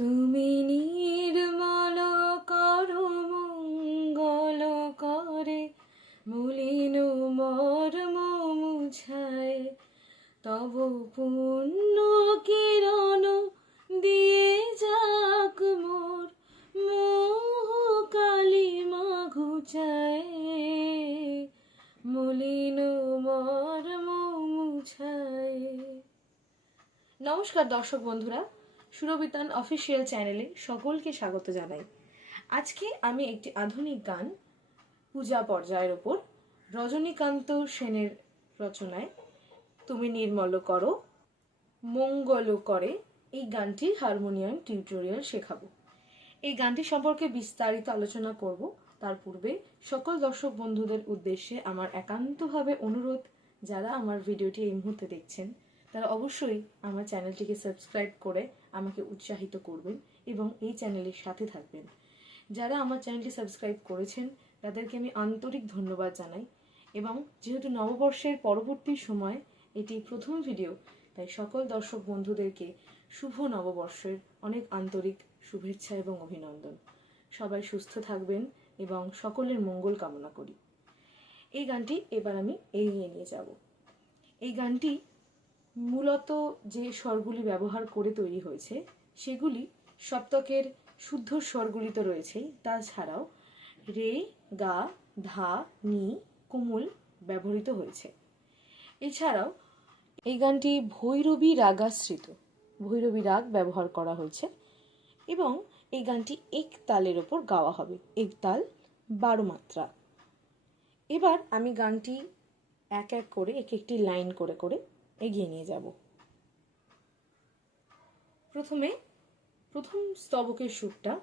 তুমি নির্মল করো মঙ্গল করে মলিন মর্ম মুছায় তব পুণ্য কিরণ দিয়ে যাক মোর মোহ কালিমা ঘুচায় মলিন মর্ম মুছায়। নমস্কার দর্শক বন্ধুরা, সুরবিতান অফিসিয়াল চ্যানেলে সকলকে স্বাগত জানাই। আজকে আমি একটি আধুনিক গান পূজা পর্যায়ের ওপর রজনীকান্ত সেনের রচনায় তুমি নির্মল করো মঙ্গল করে এই গানটির হারমোনিয়াম টিউটোরিয়াল শেখাবো। এই গানটি সম্পর্কে বিস্তারিত আলোচনা করব। তার পূর্বে সকল দর্শক বন্ধুদের উদ্দেশ্যে আমার একান্তভাবে অনুরোধ, যারা আমার ভিডিওটি এই মুহূর্তে দেখছেন তারা অবশ্যই আমার চ্যানেলটিকে সাবস্ক্রাইব করে আমাকে উৎসাহিত করবেন এবং এই চ্যানেলের সাথে থাকবেন। যারা আমার চ্যানেলটি সাবস্ক্রাইব করেছেন তাদেরকে আমি আন্তরিক ধন্যবাদ জানাই এবং যেহেতু নববর্ষের পরবর্তী সময় এটি প্রথম ভিডিও, তাই সকল দর্শক বন্ধুদেরকে শুভ নববর্ষের অনেক আন্তরিক শুভেচ্ছা এবং অভিনন্দন। সবাই সুস্থ থাকবেন এবং সকলের মঙ্গল কামনা করি। এই গানটি এবার আমি এগিয়ে নিয়ে যাব। এই গানটি মূলত যে স্বরগুলি ব্যবহার করে তৈরি হয়েছে সেগুলি সপ্তকের শুদ্ধ স্বরগুলি তো রয়েছেই, তাছাড়াও রে, গা, ধা, নি, কোমল ব্যবহৃত হয়েছে। এছাড়াও এই গানটি ভৈরবী রাগাশ্রিত, ভৈরবী রাগ ব্যবহার করা হয়েছে এবং এই গানটি এক তালের ওপর গাওয়া হবে, এক তাল 12 মাত্রা। এবার আমি গানটি এক এক করে একটি লাইন করে করে এগিয়ে নিয়ে যাব। প্রথম স্তবকের সুরটা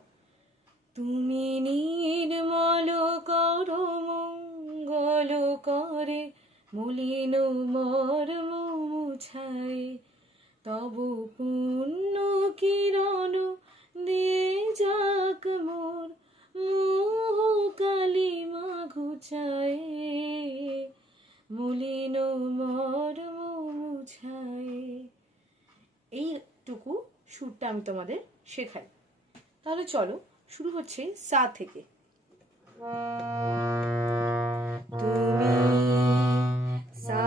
তুমি নির্মল করো মঙ্গল করে মলিন মর্ম মুছায় তব পুণ্য কিরণ দিয়ে যাক মোর মোহ কালিমা ঘুচায় মলিন মর্ম মুছায়। এইটুকু সুরটা আমি তোমাদের শেখাই। তাহলে চলো, শুরু হচ্ছে সা থেকে। তুমি সা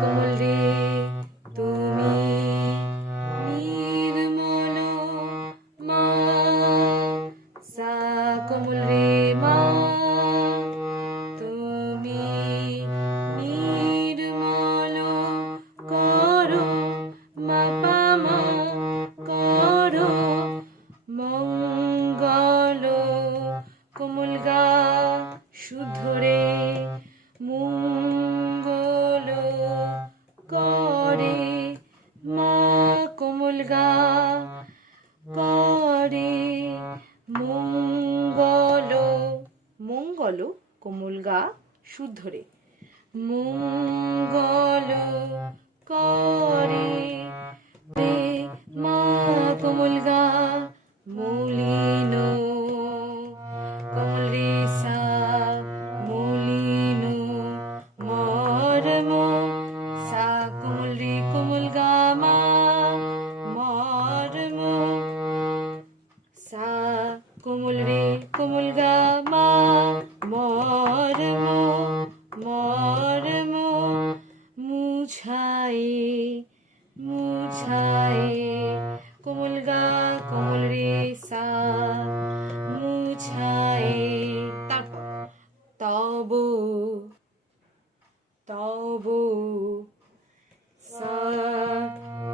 কোমল রে তুমি নির্মল মা, সা কোমল রে মা তুমি নির্মল করো মা পা মা করো মঙ্গল কোমল গা শুদ্ধ রে মঙ্গল করে মা কোমল গা করে মঙ্গল, মঙ্গল কোমল গা শুদ্ধ রে মঙ্গল করে রে মা কোমল গা মলিন কোমল রে সা মলিন মর্ম সা কোমল রে কোমল গা মা মর্ম সা কোমল রে কোমল গা মা মর্ম মর্ম মুছায় মুছায় কোমল গা কোমল রে সা মুছায়। তারপর তব তব সা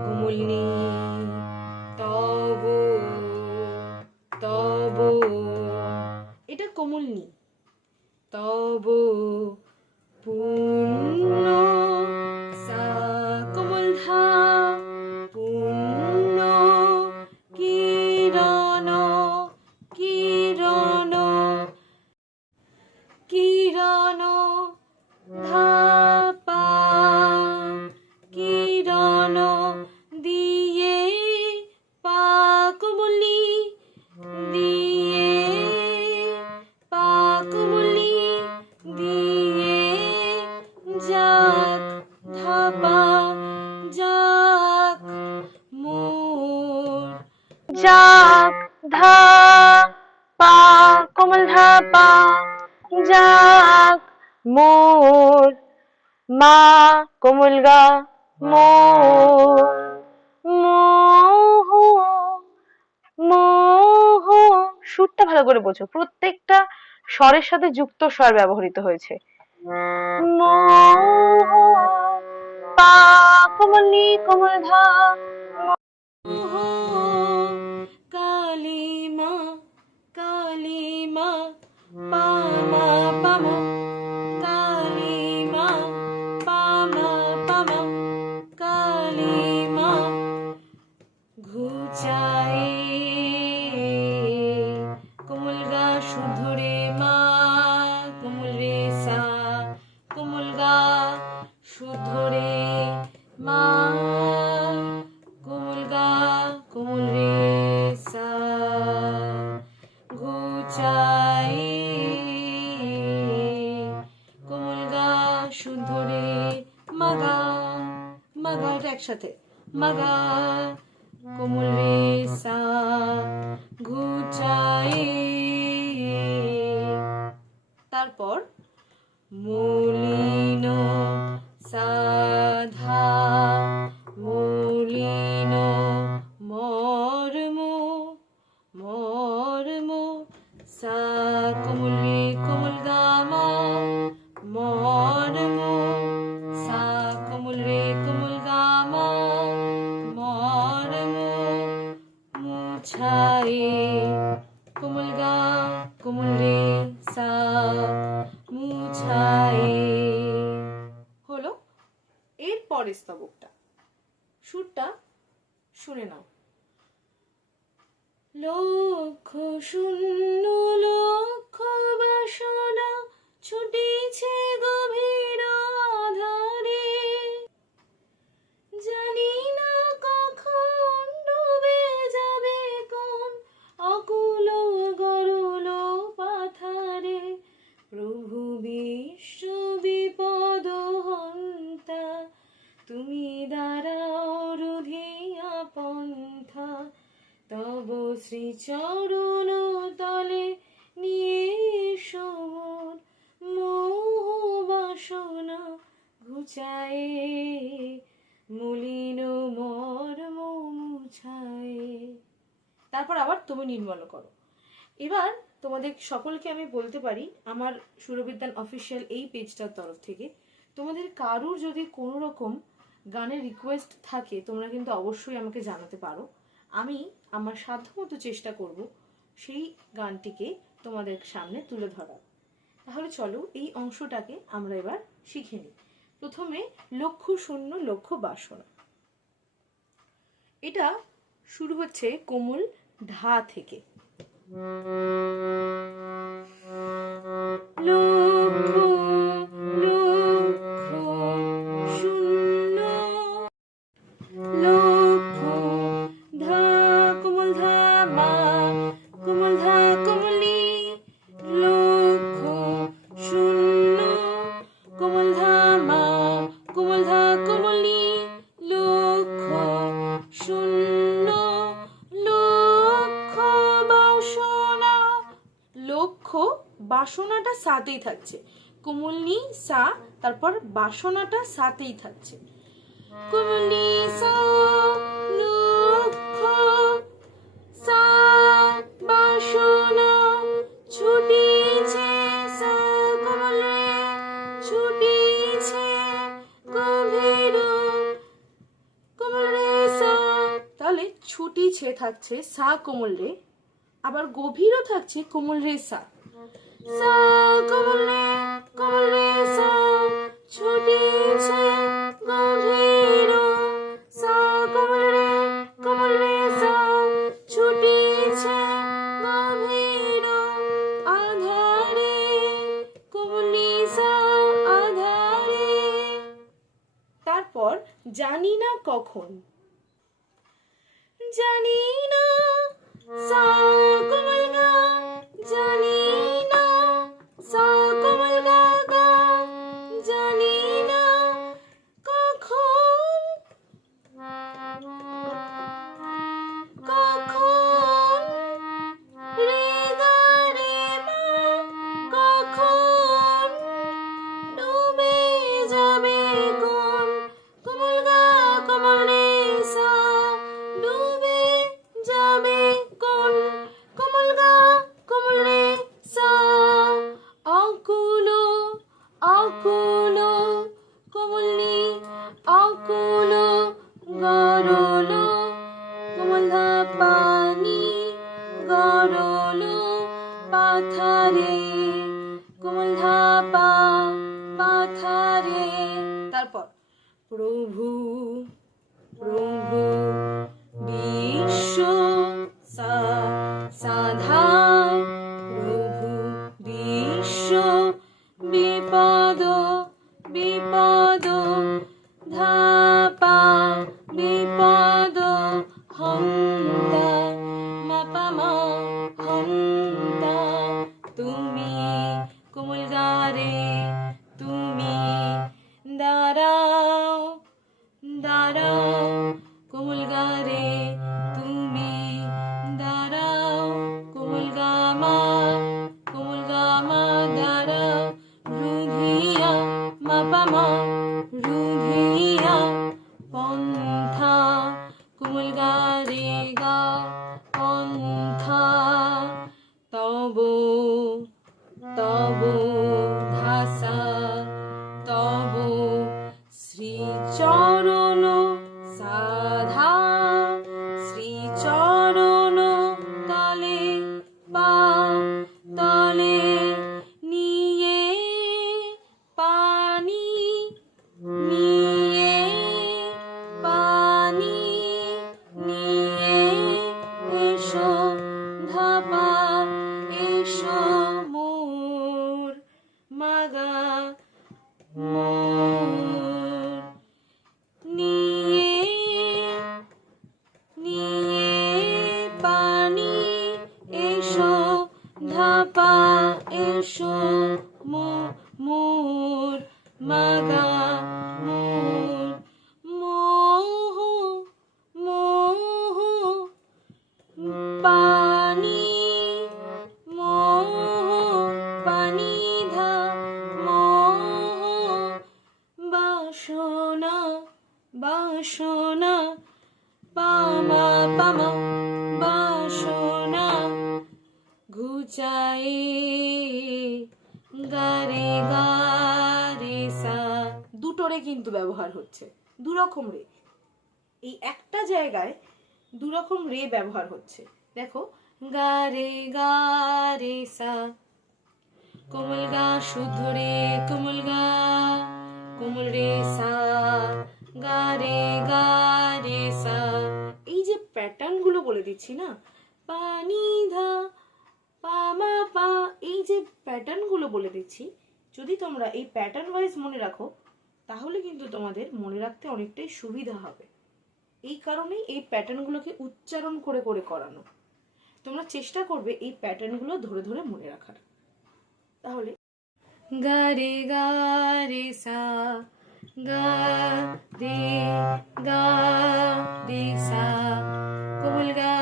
কোমল নি তব তব, এটা কোমল নি। তব পুণ্য সা কোমল ধা পুণ্য কিরণ কিরণ কিরণ ধা পা কিরণ দিয়ে পা কোমলি দিয়ে পা কোমলি দিয়ে যাক ধাপা যাক মোর যাক ধা পা কোমল ধা পা যাক মোর মা কোমল গা মোর মোহ মোহ। সুরটা ভালো করে বোঝো, প্রত্যেকটা স্বরের সাথে যুক্ত স্বর ব্যবহৃত হয়েছে। মোহ পা কোমল নি কোমল ধা মোহ কালিমা কালিমা পামা পামা কালিমা পামা পামা কালিমা ঘুচায়ে কোমল গা শুদ্ধ রে মা কোমল রে সা কোমল গা শুদ্ধ রে মা কোমল গা কোমল রে সা ঘুচায়ে কোমল গা শুদ্ধ রে মাগা মাগা, এটা একসাথে মাগা কোমল রে সা ঘুচায়ে। তারপর মলিন সাধা মলিন মর্ম মর্ম সা কোমল রে কোমল গা মা মর্ম সা কোমল রে কোমল গা মা মর্ম মুছায়ে কোমল গা কোমল রে সা মুছায়ে। হলো এর পরের স্তবকটা, সুরটা শুনে নাও। লক্ষ শূন্য লক্ষ বাসনা ছুটিছে গভীর আধারে, জানি না কখন ডুবে যাবে কোন অকুল গরল পাথারে। প্রভু বিশ্ব বিপদ হন্তা তুমি দাঁড়াও রুধিয়া পন্থা, তব শ্রীচরণ তলে নিয়ে সমর মোহ বাসনা ঘুচায়ে মলিন মর্ম মুছায়ে। তারপর আবার তুমি নির্মল করো। এবার তোমাদের সকলকে আমি বলতে পারি আমার সুরবিদ্যান অফিসিয়াল এই পেজটার তরফ থেকে, তোমাদের কারুর যদি কোনো রকম গানের রিকোয়েস্ট থাকে তোমরা কিন্তু অবশ্যই আমাকে জানাতে পারো। আমি আমার সাধ্যমতো চেষ্টা করব সেই গানটিকে তোমাদের সামনে তুলে ধরার। তাহলে চলো এই অংশটাকে আমরা এবার শিখে নিই। প্রথমে লক্ষ শূন্য লক্ষ বাসনা, এটা শুরু হচ্ছে কোমল ধা থেকে। লক্ষ লক্ষ শূন্য লক্ষ ধা কোমল ধা মা কোমল ধা কোমলি লক্ষ শূন্য কোমল ধা মা কোমল ধা কোমলি লক্ষ শূন্য লক্ষ বাসনা। লক্ষ বাসনাটা সাতেই থাকছে, কোমলনি সা, তারপর বাসনাটা সাতেই থাকছে। কোমলনি সা লক্ষ সা বাসনা ছুটিছে সা কোমল রে ছুটিছে গভীর কোমল রে সা। তাহলে ছুটিছে থাকছে সা কোমল রে, আবার গভীরও থাকছে কোমল রে সা সা কোমল রে সা ছুটিছে গভীর সা কোমল রে সা ছুটিছে গভীর আধারে কোমলি সা আধারে। তারপর জানি না কখন, জানি না সা কোমল গা জানি না সা কোমল গা গা জানি না কখন কখন সরলো পাথারে, কোমল ধা পা পাথারে। তারপর প্রভু প্রভু বিশ্ব সা সাধা, প্রভু বিশ্ব বিপদ বিপদ ধাপা বিপদ হন্তা মাপামা হন্তা। তুমি কোমল গারে তুমি দাঁড়াও দাঁড়াও, কোমল গারে তুমি দাঁড়াও, কোমল গামা দাঁড়াও, রুধিয়া মাপামা রুধিয়া পন্থা, কোমল গারে গা পন্থা। তব তব ধাসা তব শ্রীচরণ সাধা, শ্রীচরণ তলে পা তলে নিয়ে পানি নিয়ে পানি নিয়ে এসো ধাপা এসো মোর মাগা মোর। নিয়ে নিয়ে পানি এসো ধাপা এসো মোর মাগা মোর। মোহ মোহ পানি মোহ পানি ধা মোহ বাসনা বাসনা পামা পামা বাসনা ঘুচায়ে গারে গারে সা। দুটো রে কিন্তু ব্যবহার হচ্ছে, দুরকম রে, এই একটা জায়গায় দুরকম রে ব্যবহার হচ্ছে। দেখো গারে গারে সা, কোমল গা শুদ্ধ রে কোমল গা কোমল রে সা গারে গারে সা। এই যে প্যাটার্ন গুলো বলে দিচ্ছি না, পানি ধা পামা পা, এই যে প্যাটার্ন গুলো বলে দিচ্ছি, যদি তোমরা এই প্যাটার্ন ওয়াইজ মনে রাখো তাহলে কিন্তু তোমাদের মনে রাখতে অনেকটাই সুবিধা হবে। এই কারণেই এই প্যাটার্নগুলোকে উচ্চারণ করে করে করানো। তোমরা চেষ্টা করবে এই প্যাটার্নগুলো ধরে ধরে মনে রাখার। তাহলে গারে গারে সা গা রে সা, কোমল গা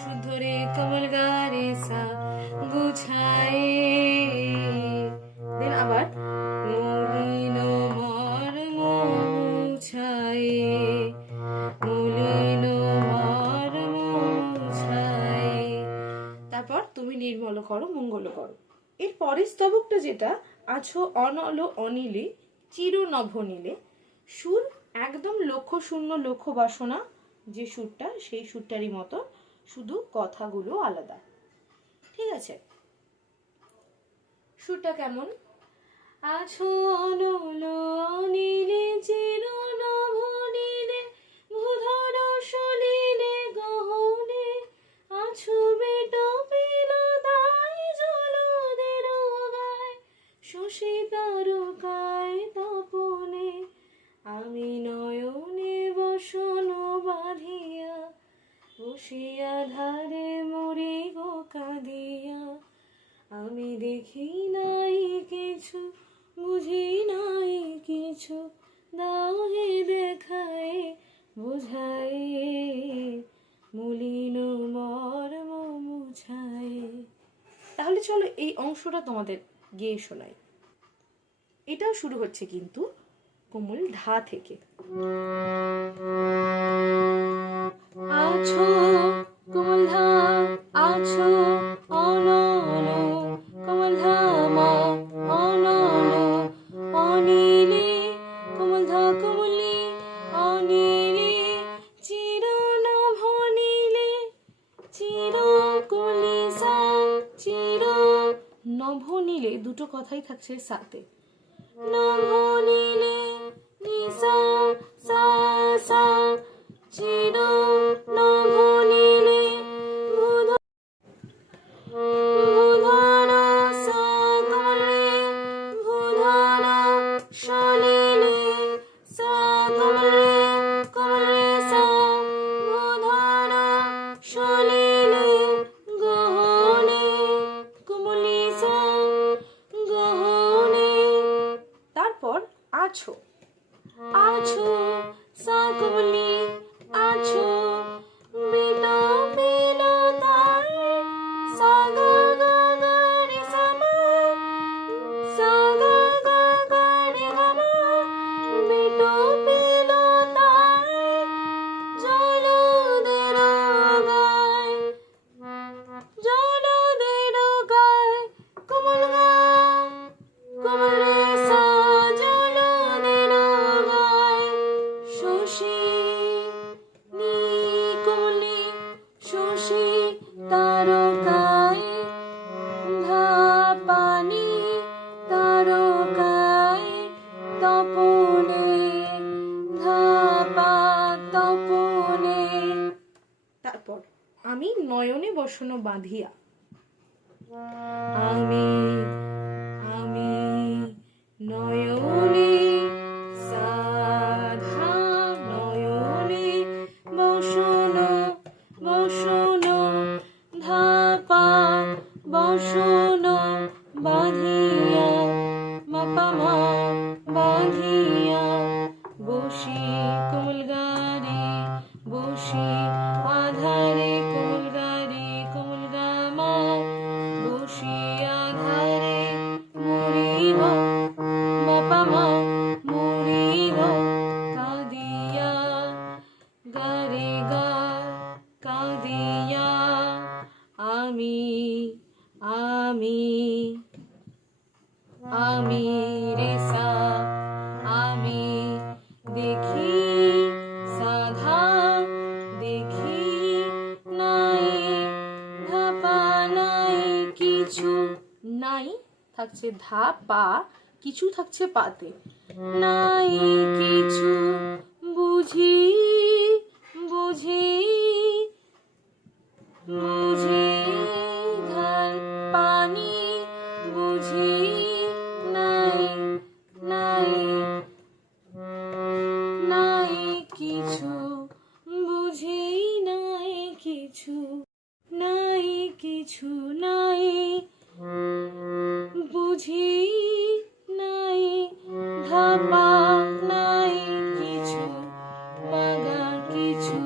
শুদ্ধ রে কোমল গা রে সা গুছায়ে। দেন আবার মলিন মর মুছায়ে, মলিন মর মুছায়ে। তারপর তুমি নির্মল করো মঙ্গল করো। এর পরের স্তবকটা যেটা আছো অনল অনিলে চির নভ নীলে, সুর একদম লক্ষ্য শূন্য লক্ষ্য বাসনা যে সুরটা সেই সুরটারই মতো, শুধু কথাগুলো আলাদা। ঠিক আছে, সুরটা কেমন? আছো অনল অনিলে চির নভ নীলে ভূধর সলিলে গহনে, আছো বেটো পিলদায় জলদের গায় শশী তারকায় তপনে, আমি নয়নে বসন বাঁধিয়া বসিয়া ধারে মরি গো কাঁদিয়া, আমি দেখি নাই কিছু বুঝি নাই কিছু, দাও হে দেখায় বোঝায় মলিন মর্ম মুছায়। তাহলে চলো এই অংশটা তোমাদের গেয়ে শোনাই। এটাও শুরু হচ্ছে কিন্তু কোমল ধা থেকে। আছো কোমল ধা আছো অনল, কোমল ধা মা অনল অনিলে, কোমল ধা কোমলি অনিলে চির নভ নীলে চির কোমলি নভ নীলে দুটো কথাই থাকছে সাথে। নভ নীলে নিসা সা সা চির নভ নীলে ভূধনা সা কমলে ভূধনা সলিলে সা কমলে কমলে সা ভূধনা সলিলে গহনে কমলি সা গহনে। তারপর আছো, আছো সা কমলি আছো বিটা বিনা তারে সা গা গা গা রে সা মা সা গা গা গা রে গা মা বিটা বিনা তারে জলো দেরো গায় জলো দেরো গায় কমল গা কমলে সা জলো দেরো গায় শশী নি কমলি শশী তারকায় ধা পানি তারকায় তপনে ধা পা তপনে। তারপর আমি নয়নে বসনো বাঁধিয়া, আমি আমি নয়নে সাধা নয়নে বসনো বসনো ধাপা বসনো বাঁধিয়া মাপামা বাঁধিয়া বসি কোমল গারে বসি আধারে কোমল গারে কোমল গামা বসি আধারে মুড়িব মাপামা মুড়িব কাদিয়া গারে গা কাদিয়া আমি আমি আমি রে সা আমি দেখি সাধা দেখি নাই ধাপা নাই কিছু নাই থাকছে ধা পা কিছু থাকছে পাতে নাই কিছু বুঝি বুঝি বুঝি ধান পানি বুঝি নাই নাই নাই কিছু বুঝি নাই কিছু নাই কিছু নাই বুঝি নাই ধাপা নাই কিছু বাগা কিছু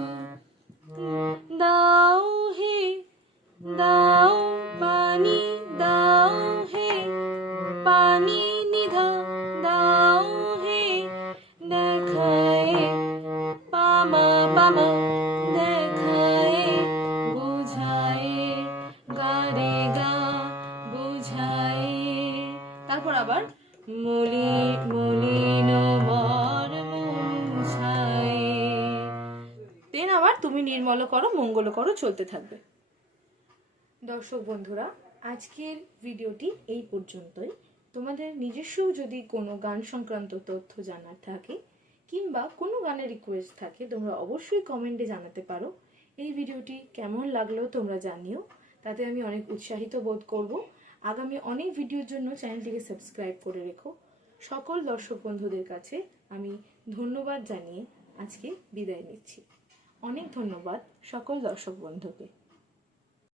দাও হে দাও পানি দাও হে পানি নিধা দাও হে দেখায় পামা পামা দেখায় বুঝায় গারে গা বুঝায়। তারপর আবার মলি মলিন মর মুছায়। দেন আবার তুমি নির্মল করো মঙ্গল করো চলতে থাকবে। দর্শক বন্ধুরা, আজকের ভিডিওটি এই পর্যন্তই। তোমাদের নিজস্ব যদি কোনো গান সংক্রান্ত তথ্য জানার থাকে কিংবা কোনো গানের রিকোয়েস্ট থাকে তোমরা অবশ্যই কমেন্টে জানাতে পারো। এই ভিডিওটি কেমন লাগলো তোমরা জানিও, তাতে আমি অনেক উৎসাহিত বোধ করব। আগামী অনেক ভিডিওর জন্য চ্যানেলটিকে সাবস্ক্রাইব করে রেখো। সকল দর্শক বন্ধুদের কাছে আমি ধন্যবাদ জানিয়ে আজকে বিদায় নিচ্ছি। অনেক ধন্যবাদ সকল দর্শক বন্ধুকে।